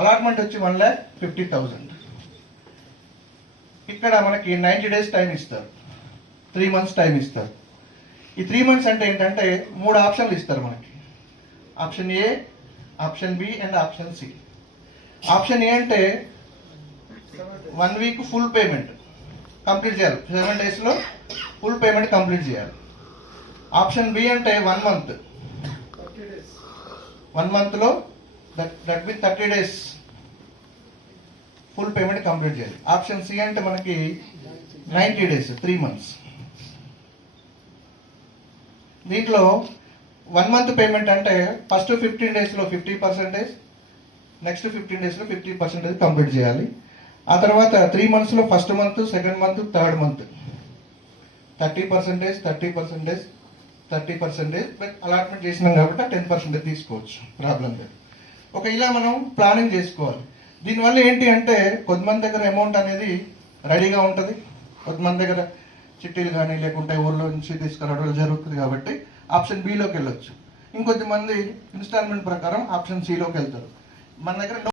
Allotment వచ్చి 1,50,000. ఇక్కడ మనకి 90 days టైం ఇస్తారు, 3 months టైం ఇస్తారు. ఈ 3 months అంటే ఏంటంటే 3 ఆప్షన్లు ఇస్తారు మనకి. Option A, option B and option C. Option A అంటే 1 week ఫుల్ పేమెంట్ కంప్లీట్ చేయాలి, 7 daysలో ఫుల్ పేమెంట్ కంప్లీట్ చేయాలి. ఆప్షన్ బి అంటే 1 month, 1 monthలో that mean 30 days full payment complete చేయాలి. ఆప్షన్ సి అంటే మనకి 90 days, 3 months. దీంట్లో 1 month పేమెంట్ అంటే ఫస్ట్ 15 daysలో 50%, నెక్స్ట్ 15 daysలో 50% కంప్లీట్ చేయాలి. ఆ తర్వాత 3 monthsలో first month, second month, third month 30%, 30%, 30%. But allotment చేసినాం కాబట్టి 10% తీసుకోవచ్చు, ప్రాబ్లం లేదు. ఇలా మనం ప్లానింగ్ చేసుకోవాలి. దీనివల్ల ఏంటి అంటే కొంతమంది దగ్గర అమౌంట్ అనేది రెడీగా ఉంటుంది, కొంతమంది దగ్గర చిట్టీలు కానీ లేకుంటే ఊర్లో నుంచి తీసుకురావడం జరుగుతుంది. కాబట్టి ఆప్షన్ బిలోకి వెళ్ళొచ్చు. ఇంకొంతమంది ఇన్స్టాల్మెంట్ ప్రకారం ఆప్షన్ సిలోకి వెళ్తారు. మన దగ్గర